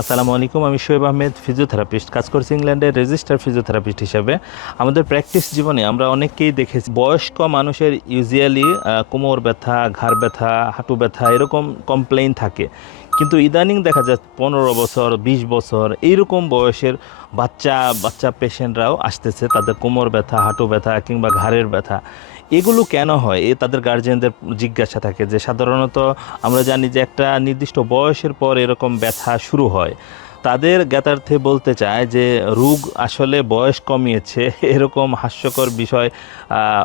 আসসালামু আলাইকুম, আমি শোয়েব আহমেদ ফিজিওথেরাপিস্ট কাজ করছি ইংল্যান্ডের রেজিস্টার ফিজিওথেরাপিস্ট হিসেবে। আমাদের প্র্যাকটিস জীবনে আমরা অনেককেই দেখেছি, বয়স্ক মানুষের ইউজুয়ালি কোমর ব্যথা, ঘাড় ব্যথা, হাঁটু ব্যথা, এরকম কমপ্লেইন থাকে। কিন্তু ইদানিং দেখা যায় পনেরো বছর, বিশ বছর, এইরকম বয়সের বাচ্চা বাচ্চা পেশেন্টরাও আসতেছে, তাদের কোমর ব্যথা, হাঁটু ব্যথা কিংবা ঘাড়ের ব্যথা। এগুলো কেন হয়? এ তাদের গার্জেনদের জিজ্ঞাসা থাকে যে, সাধারণত আমরা জানি যে একটা নির্দিষ্ট বয়সের পর এরকম ব্যথা শুরু হয়। তাদের জ্ঞাতার্থে বলতে চায় যে, রোগ আসলে বয়স কমিয়েছে, এরকম হাস্যকর বিষয়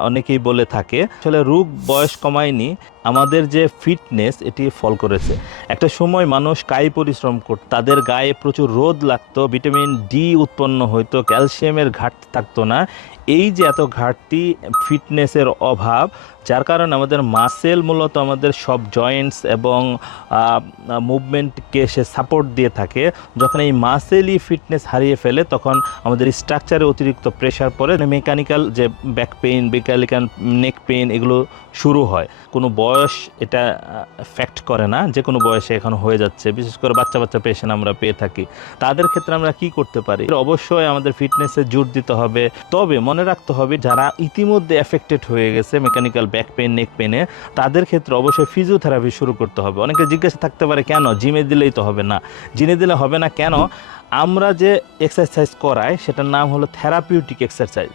অনেকেই বলে থাকে। আসলে রোগ বয়স কমায়নি। আমাদের যে ফিটনেস এটি ফল করেছে। একটা সময় মানুষ কায়ী পরিশ্রম করত তাদের গায়ে প্রচুর রোদ লাগতো ভিটামিন ডি উৎপন্ন হইতো ক্যালসিয়ামের ঘাটতি থাকতো না। এই যে এত ঘাটতি ফিটনেসের অভাব, যার কারণে আমাদের মাসেল মূলত আমাদের সব জয়েন্টস এবং মুভমেন্টকে সে সাপোর্ট দিয়ে থাকে। যখন এই মাসেলই ফিটনেস হারিয়ে ফেলে, তখন আমাদের স্ট্রাকচারে অতিরিক্ত প্রেশার পড়ে মেকানিক্যাল যে back pain mechanical neck pain এগুলো শুরু হয়। কোনো বয়স এটা ফ্যাক্ট করে না। যে কোনো বয়সে এখন হয়ে যাচ্ছে। বিশেষ করে বাচ্চা বাচ্চা পেশেন্ট আমরা পেয়ে থাকি। তাদের ক্ষেত্রে আমরা কি করতে পারি? অবশ্যই আমাদের ফিটনেসে জোর দিতে হবে। তবে মনে রাখতে হবে, যারা ইতিমধ্যে এফেক্টেড হয়ে গেছে মেকানিক্যাল ব্যাক পেন নেক পেনে তাদের ক্ষেত্রে অবশ্যই ফিজিওথেরাপি শুরু করতে হবে। অনেকে জিজ্ঞাসা থাকতে পারে, কেন? জিমে দিলেই তো হবে না। জিমে দিলে হবে না কেন? আমরা যে এক্সারসাইজ করাই, সেটার নাম হলো থেরাপিউটিক এক্সারসাইজ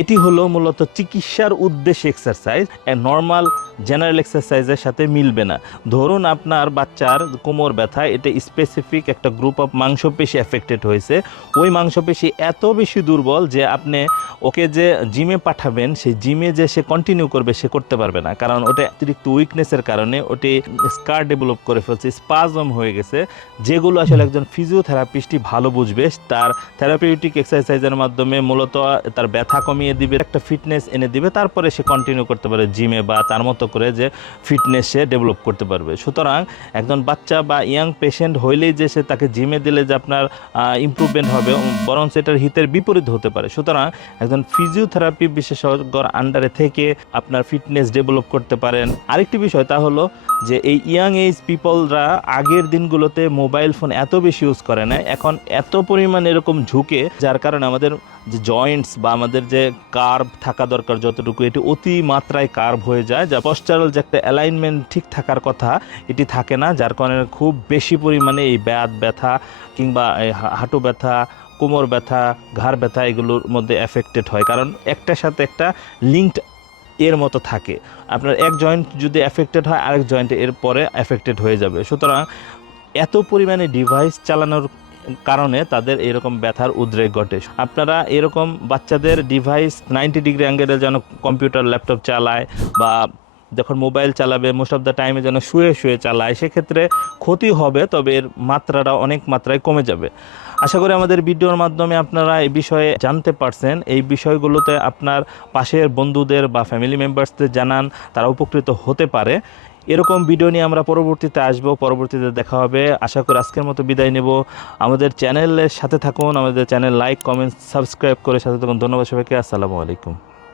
এটি হলো মূলত চিকিৎসার উদ্দেশ্যে এক্সারসাইজ নর্মাল জেনারেল এক্সারসাইজের সাথে মিলবে না। ধরুন আপনার বাচ্চার কোমর ব্যথা, এটা স্পেসিফিক একটা গ্রুপ অফ মাংসপেশি এফেক্টেড হয়েছে। ওই মাংসপেশি এত বেশি দুর্বল যে আপনি ওকে যে জিমে পাঠাবেন, সেই জিমে যে সে কন্টিনিউ করবে, সে করতে পারবে না। কারণ ওটা অতিরিক্ত উইকনেসের কারণে ওটি স্কার ডেভেলপ করে ফেলছে স্পাজম হয়ে গেছে। যেগুলো আসলে একজন ফিজিওথেরাপিস্টই ভালো বুঝবে, তার থেরাপিউটিক এক্সারসাইজের মাধ্যমে মূলত তার ব্যথা কমিয়ে দিবে, একটা ফিটনেস এনে দিবে, তারপরে সে কন্টিনিউ করতে পারে জিমে বা তার মতো করে যে ফিটনেস সে ডেভেলপ করতে পারবে। সুতরাং একজন বাচ্চা বা ইয়াং পেশেন্ট হইলেই যে সে তাকে জিমে দিলে যে আপনার ইমপ্রুভমেন্ট হবে, বরং সেটার হিতের বিপরীত হতে পারে। সুতরাং একজন ফিজিওথেরাপি বিশেষজ্ঞর আন্ডারে থেকে আপনার ফিটনেস ডেভেলপ করতে পারেন। আরেকটি বিষয় তা হলো যে এই ইয়াং এজ পিপলরা আগের দিনগুলোতে মোবাইল ফোন এত বেশি ইউজ করে না এখন এত পরিমাণ এরকম ঝুঁকে, যার কারণে আমাদের যে জয়েন্টস বা আমাদের যে কার্ভ থাকা দরকার যতটুকু, এটি অতি মাত্রায় কার্ভ হয়ে যায়, যা পশ্চারাল যে একটা অ্যালাইনমেন্ট ঠিক থাকার কথা, এটি থাকে না, যার কারণে খুব বেশি পরিমাণে এই ব্যাত ব্যথা কিংবা হাঁটু ব্যথা, কোমর ব্যথা, ঘাড় ব্যথা এগুলোর মধ্যে এফেক্টেড হয়। কারণ একটার সাথে একটা লিঙ্কড এর মতো থাকে। আপনার এক জয়েন্ট যদি এফেক্টেড হয়, আরেক জয়েন্টে এর পরে এফেক্টেড হয়ে যাবে। সুতরাং এত পরিমাণে ডিভাইস চালানোর কারণে তাদের এরকম ব্যথার উদ্রেক ঘটে। আপনারা এরকম বাচ্চাদের ডিভাইস নাইনটি ডিগ্রি অ্যাঙ্গেলে যেন কম্পিউটার ল্যাপটপ চালায় বা যখন মোবাইল চালাবে মোস্ট অফ দ্য টাইমে যেন শুয়ে শুয়ে চালায়, সেক্ষেত্রে ক্ষতি হবে, তবে এর মাত্রাটা অনেক মাত্রায় কমে যাবে। আশা করি আমাদের ভিডিওর মাধ্যমে আপনারা এই বিষয়ে জানতে পারছেন। এই বিষয়গুলোতে আপনার পাশের বন্ধুদের বা ফ্যামিলি মেম্বার্সদের জানান, তারা উপকৃত হতে পারে। এরকম ভিডিও নিয়ে আমরা পরবর্তীতে আসব, পরবর্তীতে দেখা হবে। আশা করি আজকের মতো বিদায় নেব। আমাদের চ্যানেলের সাথে থাকুন, আমাদের চ্যানেল লাইক, কমেন্ট, সাবস্ক্রাইব করে সাথে থাকুন। ধন্যবাদ সবাইকে, আসসালামু আলাইকুম।